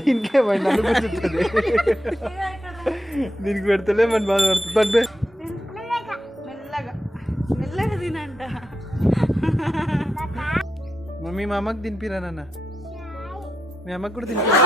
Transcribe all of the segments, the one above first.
దీనికే వాడి నన్ను గుర్తుంది దీనికి పెడతలే మన బాధపడుతుంది బట్ బే. మెల్లగా. మెల్లగా తినంట. మమ్మీ మా అమ్మకి తినిపిరా నాన్న. మీ అమ్మకి కూడా తినిపిరా.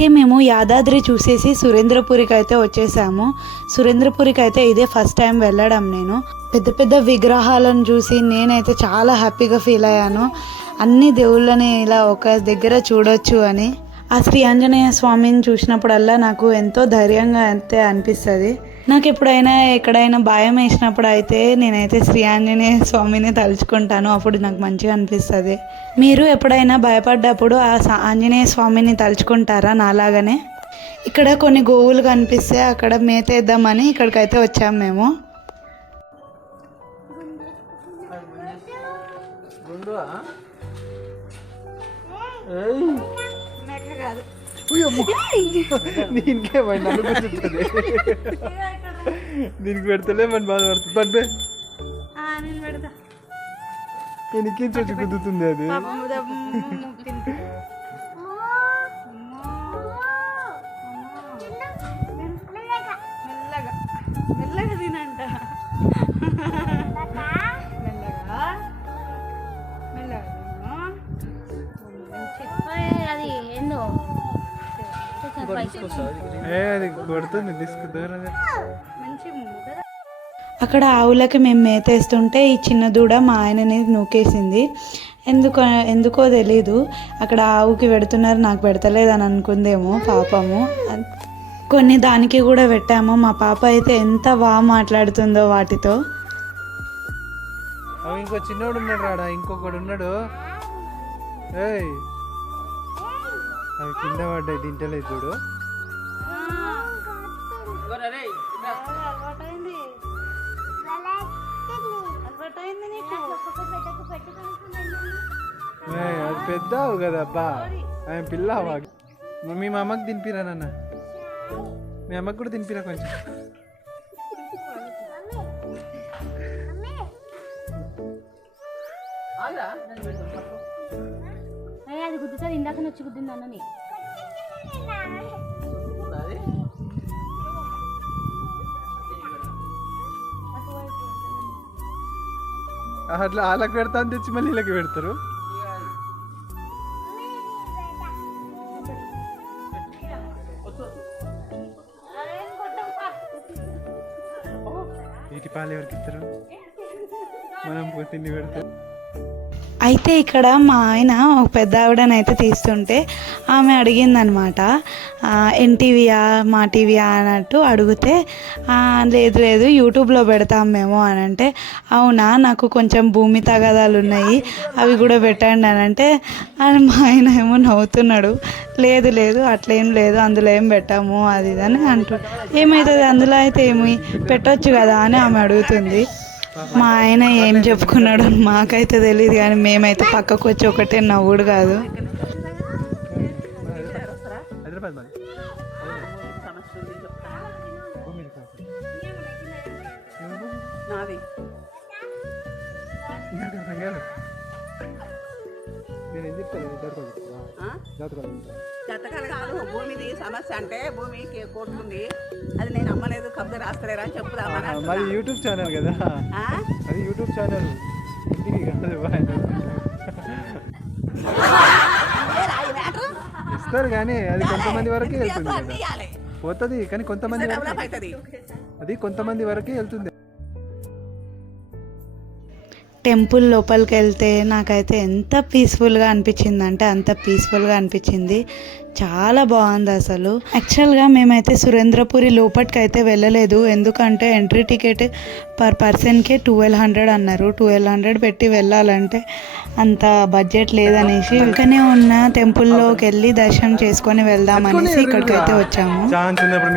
అయితే మేము యాదాద్రి చూసేసి సురేంద్రపురికి అయితే వచ్చేసాము. సురేంద్రపురికి అయితే ఇదే ఫస్ట్ టైం వెళ్ళడం నేను. పెద్ద పెద్ద విగ్రహాలను చూసి నేనైతే చాలా హ్యాపీగా ఫీల్ అయ్యాను. అన్ని దేవుళ్ళని ఇలా ఒక దగ్గర చూడొచ్చు అని. ఆ శ్రీ ఆంజనేయ స్వామిని చూసినప్పుడల్లా నాకు ఎంతో ధైర్యంగా అయితే అనిపిస్తుంది. నాకు ఎప్పుడైనా ఎక్కడైనా భయం వేసినప్పుడు అయితే నేనైతే శ్రీ ఆంజనేయ స్వామిని తలుచుకుంటాను. అప్పుడు నాకు మంచిగా అనిపిస్తుంది. మీరు ఎప్పుడైనా భయపడ్డప్పుడు ఆ సా- ఆంజనేయ స్వామిని తలుచుకుంటారా నాలాగానే? ఇక్కడ కొన్ని గోవులు కనిపిస్తే అక్కడ మేతేద్దామని ఇక్కడికైతే వచ్చాము మేము. గుండువా? దీనికే పెడతలే మన బాధపడుతుంది బే. నేను పెడతా. గుద్దుతుంది అది. మెల్లగా. మెల్లగా తినంట. అది కొడుతుంది అక్కడ ఆవులకి మేము మేతేస్తుంటే ఈ చిన్న దూడ మా ఆయనని నూకేసింది. ఎందుకో ఎందుకో తెలీదు. అక్కడ ఆవుకి పెడుతున్నారు నాకు పెడతలేదని అనుకుందేమో పాపము. కొన్ని దానికి కూడా పెట్టాము. మా పాప అయితే ఎంత బాగా మాట్లాడుతుందో వాటితో. ఇంకో చిన్నోడు ఉన్నాడు రాడా ఇంకొకడు ఉన్నాడు. ఏయ్ అవి కింద పడ్డాయి తింటలేదు చూడు. అది పెద్ద కదబ్బా ఆయన పిల్ల మీ మా అమ్మకి తినిపిరా నాన్న? మీ అమ్మకి కూడా తినిపిరా కొంచెం. ఇందాక వచ్చి గుద్దింది అన్నని. అట్లా వాళ్ళకి పెడతా అని తెచ్చి మళ్ళీ వీళ్ళకి పెడతారు. వీటి పాలు ఎవరికి ఇస్తారు? మనం తిండి పెడతాం. అయితే ఇక్కడ మా ఆయన ఒక పెద్ద ఆవిడనైతే తీస్తుంటే ఆమె అడిగిందనమాట ఎన్టీవీయా మా టీవీయా అన్నట్టు అడిగితే లేదు లేదు యూట్యూబ్లో పెడతాం మేము అని అంటే అవునా నాకు కొంచెం భూమి తగాదాలు ఉన్నాయి అవి కూడా పెట్టండి అని అంటే అని మా ఆయన ఏమో నవ్వుతున్నాడు లేదు లేదు అట్లేం లేదు అందులో ఏం పెట్టాము అది ఇది అని అంటు ఏమవుతుంది అందులో అయితే ఏమి పెట్టొచ్చు కదా అని ఆమె అడుగుతుంది. మా ఆయన ఏం చెప్పుకున్నాడో మాకైతే తెలియదు కానీ మేమైతే పక్కకు వచ్చి ఒకటే నవ్వుడు కాదు. నేను ఏం చెప్తాను జతకాలు కాదు భూమిది సమస్య అంటే భూమి కే- కోర్టు ఉంది అది నేను అమ్మలేదు కబ్జా రాస్తలేరా అని అంటున్నా. మాది యూట్యూబ్ ఛానల్ కదా? అది యూట్యూబ్ ఛానల్ ఇంటికి కాదు? ఇస్తారు కానీ అది కొంతమంది వరకే వెళ్తుంది. పోతుంది కానీ కొంతమంది. అది కొంతమంది వరకే వెళ్తుంది టెంపుల్ లోపలికి వెళ్తే నాకైతే ఎంత పీస్ఫుల్గా అనిపించింది అంటే అంత పీస్ఫుల్గా అనిపించింది. చాలా బాగుంది అసలు. యాక్చువల్గా మేమైతే సురేంద్రపురి లోపలికి అయితే వెళ్ళలేదు. ఎందుకంటే ఎంట్రీ టికెట్ పర్ పర్సన్కే ట్వెల్వ్ హండ్రెడ్ అన్నారు. ట్వెల్వ్ హండ్రెడ్ పెట్టి వెళ్ళాలంటే అంత బడ్జెట్ లేదనేసి ఇక్కడనే ఉన్న టెంపుల్లోకి వెళ్ళి దర్శనం చేసుకొని వెళ్దామనేసి ఇక్కడికైతే వచ్చాము. ఛాన్స్ ఉన్నప్పుడు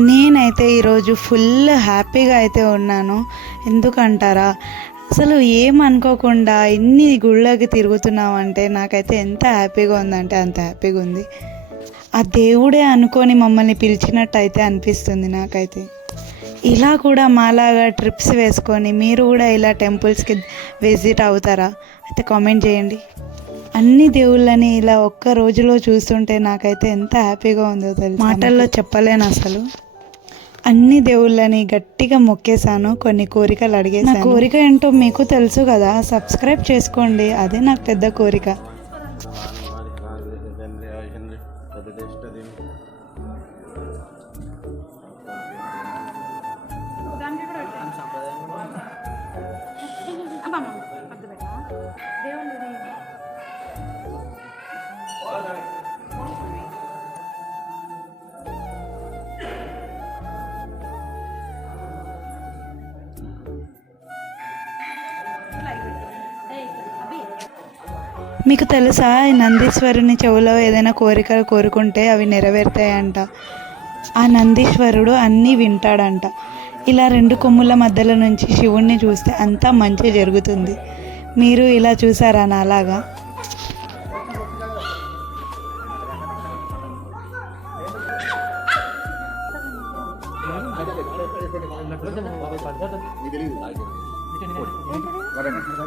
నేనైతే ఈరోజు ఫుల్ హ్యాపీగా అయితే ఉన్నాను. ఎందుకంటారా? అసలు ఏమనుకోకుండా ఇన్ని గుళ్ళకి తిరుగుతున్నామంటే నాకైతే ఎంత హ్యాపీగా ఉందంటే అంత హ్యాపీగా ఉంది. ఆ దేవుడే అనుకొని మమ్మల్ని పిలిచినట్టు అయితే అనిపిస్తుంది నాకైతే. ఇలా కూడా మాలాగా ట్రిప్స్ వేసుకొని మీరు కూడా ఇలా టెంపుల్స్కి విజిట్ అవుతారా? అయితే కామెంట్ చేయండి. అన్ని దేవుళ్ళని ఇలా ఒక్క రోజులో చూస్తుంటే నాకైతే ఎంత హ్యాపీగా ఉందో తెలుసు మాటల్లో చెప్పలేను అసలు. అన్ని దేవుళ్ళని గట్టిగా మొక్కేశాను కొన్ని కోరికలు అడిగేసాను కోరిక ఏంటో మీకు తెలుసు కదా సబ్స్క్రైబ్ చేసుకోండి. అదే నాకు పెద్ద కోరిక. మీకు తెలుసా? ఈ నందీశ్వరుని చెవులో ఏదైనా కోరికలు కోరుకుంటే అవి నెరవేరుతాయంట. ఆ నందీశ్వరుడు అన్నీ వింటాడంట. ఇలా రెండు కొమ్ముల మధ్యలో నుంచి శివుణ్ణి చూస్తే అంతా మంచి జరుగుతుంది. మీరు ఇలా చూసారా నాలాగా?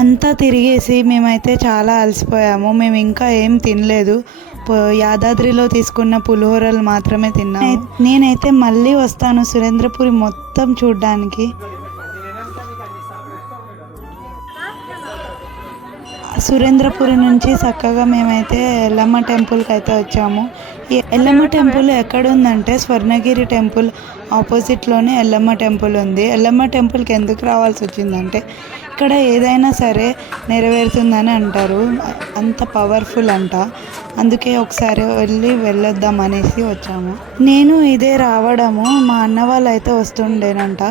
అంతా తిరిగేసి మేమైతే చాలా అలసిపోయాము. మేము ఇంకా ఏం తినలేదు. యాదాద్రిలో తీసుకున్న పులిహోరలు మాత్రమే తిన్నాను నేనైతే మళ్ళీ వస్తాను సురేంద్రపురి మొత్తం చూడడానికి. సురేంద్రపురి నుంచి చక్కగా మేమైతే ఎల్లమ్మ టెంపుల్కి అయితే వచ్చాము. ఈ ఎల్లమ్మ టెంపుల్ ఎక్కడుందంటే స్వర్ణగిరి టెంపుల్ ఆపోజిట్లోనే ఎల్లమ్మ టెంపుల్ ఉంది. ఎల్లమ్మ టెంపుల్కి ఎందుకు రావాల్సి వచ్చిందంటే ఇక్కడ ఏదైనా సరే నెరవేరుతుందని అంటారు. అంత పవర్ఫుల్ అంట. అందుకే ఒకసారి వెళ్ళి వెళ్ళొద్దాం అనేసి వచ్చాము. నేను ఇదే రావడము మా అన్న వాళ్ళు అయితే వస్తుండేనంట.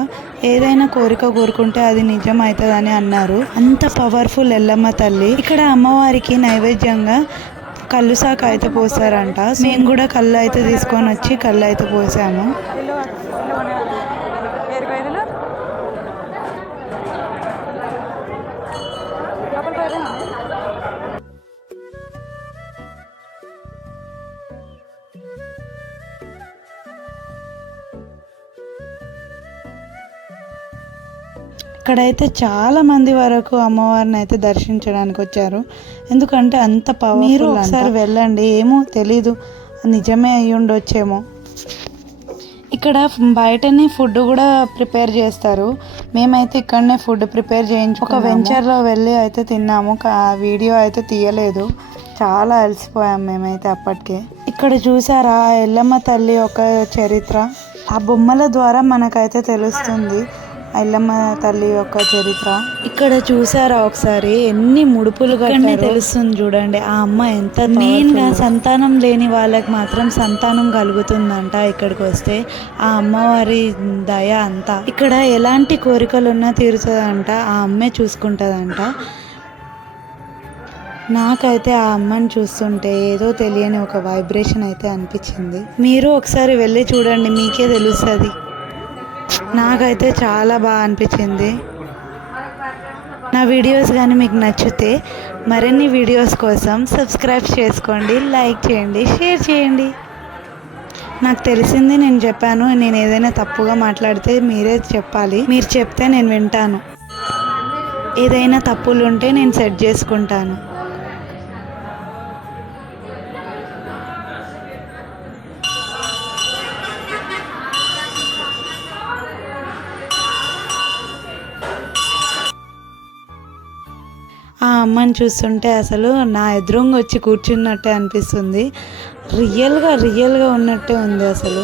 ఏదైనా కోరిక కోరుకుంటే అది నిజం అవుతుందని అన్నారు. అంత పవర్ఫుల్ ఎల్లమ్మ తల్లి. ఇక్కడ అమ్మవారికి నైవేద్యంగా కళ్ళు సాక అయితే పోసారంట. మేము కూడా కళ్ళు అయితే తీసుకొని వచ్చి కళ్ళు అయితే పోసాము. ఇక్కడైతే చాలా మంది వరకు అమ్మవారిని అయితే దర్శించడానికి వచ్చారు. ఎందుకంటే అంత పవర్ మీరు ఒకసారి వెళ్ళండి ఏమో తెలీదు. నిజమే అయి ఉండొచ్చేమో. ఇక్కడ బయటనే ఫుడ్ కూడా ప్రిపేర్ చేస్తారు. మేమైతే ఇక్కడనే ఫుడ్ ప్రిపేర్ చేయించు ఒక వెంచర్లో వెళ్ళి అయితే తిన్నాము. వీడియో అయితే తీయలేదు. చాలా అలసిపోయాం మేమైతే అప్పటికే. ఇక్కడ చూసారా ఎల్లమ్మ తల్లి ఒక చరిత్ర. ఆ బొమ్మల ద్వారా మనకైతే తెలుస్తుంది. ఆ ఎల్లమ్మ తల్లి యొక్క చరిత్ర. ఇక్కడ చూసారా ఒకసారి? ఎన్ని ముడుపులు కట్టారో? తెలుస్తుంది చూడండి. ఆ అమ్మ ఎంత మెయిన్గా సంతానం లేని వాళ్ళకి మాత్రం సంతానం కలుగుతుందంట ఇక్కడికి వస్తే. ఆ అమ్మవారి దయ అంతా. ఇక్కడ ఎలాంటి కోరికలు ఉన్నా తీరుతుందంట ఆ అమ్మే చూసుకుంటుందంట. నాకైతే ఆ అమ్మని చూస్తుంటే ఏదో తెలియని ఒక వైబ్రేషన్ అయితే అనిపించింది. మీరు ఒకసారి వెళ్ళి చూడండి మీకే తెలుస్తుంది. నాకైతే చాలా బాగా అనిపించింది. నా వీడియోస్ కానీ మీకు నచ్చితే మరిన్ని వీడియోస్ కోసం సబ్స్క్రైబ్ చేసుకోండి లైక్ చేయండి షేర్ చేయండి. నాకు తెలిసింది నేను చెప్పాను నేను ఏదైనా తప్పుగా మాట్లాడితే మీరే చెప్పాలి మీరు చెప్తే నేను వింటాను. ఏదైనా తప్పులు ఉంటే నేను సెట్ చేసుకుంటాను. ఆ అమ్మని చూస్తుంటే అసలు నా ఎదురుంగా వచ్చి కూర్చున్నట్టే అనిపిస్తుంది. రియల్గా రియల్గా ఉన్నట్టే ఉంది అసలు.